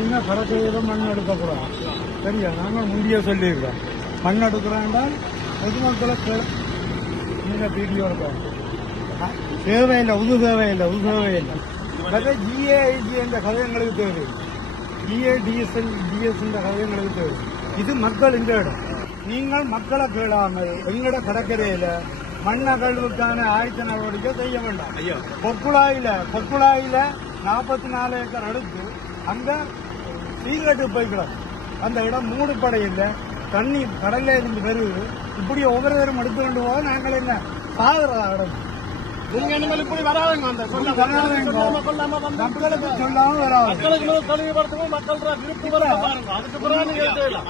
நீங்கள் கடற்கரையில் மண் எடுக்கக்கூடாது. சரியா? நாங்கள் முந்திய சொல்லியிருக்கோம். மண் எடுக்கிறாண்டால் பொதுமக்களை நீங்கள் வீடியோ எடுக்க தேவையில்லை. உது தேவையில்லை. ஜிஏஐஜி என்ற கதை எங்களுக்கு தேவை. ஜிஏடிஎஸ்எல் டிஎஸ் என்ற கதை எங்களுக்கு தேவை. இது மக்கள் இந்த இடம். நீங்கள் மக்களை கேளாமல் எங்களோட கடற்கரையில மண் அகழ்வுக்கான ஆயத்த நடவடிக்கை செய்ய வேண்டாம். கொக்குழாயில 44 ஏக்கர் அடுத்து அங்க சீகட்டு போய்க்கலாம். அந்த இடம் மூடுபடை இல்லை. தண்ணி கடல்ல இருந்து வருது. இப்படி ஒவ்வொருவரும் எடுத்து கொண்டு போக நாங்கள் என்ன சாகுறதா இடம்? நீங்க இனிமேல் இப்படி வராதுங்க. அந்த மக்களுக்கு சொல்லாம வராது. மக்களுக்கு தெளிவுபடுத்தவும் மக்கள் விருப்பம் வர பாருங்க. அதுக்கு பிறகு நீங்க செய்யலாம்.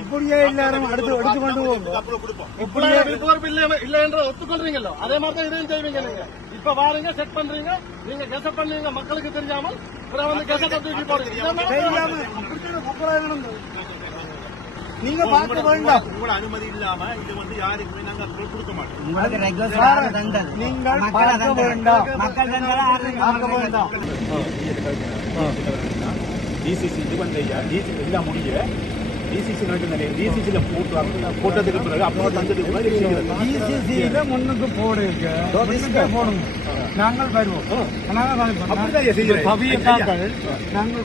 இப்படியே எல்லாரும் எடுத்து கொண்டு விருப்பம் இல்லை என்ற ஒத்துக்கொள்றீங்களோ அதே மாதிரி தான் இதையும் செய்வீங்க. நீங்க இப்ப வாருங்க, செட் பண்றீங்க, நீங்க கெசட் பண்ணீங்க, மக்களுக்கு தெரியாமல் வந்து கெசட் தூக்கி போடுறீங்க. நீங்க பார்க்க வேண்டாம். உங்களோட அனுமதி இல்லாம இது வந்து யாருக்குமே நாங்க கொடுக்க மாட்டோம். நீங்கள் பார்க்க வேண்டாம். டிசிசி இது வந்து எல்லாம் முடிய டிசிசி நடக்குது. டிசிசியில போட்டதுக்கு பிறகு அப்புறம் தந்ததுக்கு டிசிசியில முன்னுக்கு போடுங்க. போடுங்க. நாங்கள் வருவோம். நாங்கள்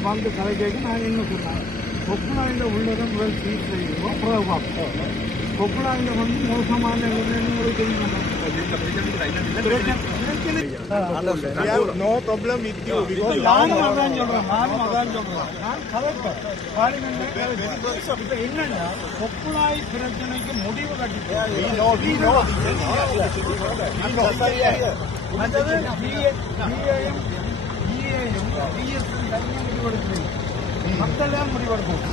வந்து கதை கேட்க நாங்கள் என்ன சொன்னாங்க, கொக்குழாயில உள்ளதான் முதல் சீட் செய்வோம். கொக்குழாயில வந்து மோசமான நோ ப்ராப்ளம் வித் யூ. நானும் அதான் சொல்றேன். நான் கலப்பேன். இப்ப என்னன்னா கொக்குழாய் பிரச்சனைக்கு முடிவு கட்டிட்டோம். மக்கள் தான் முடிவெடுக்கும்.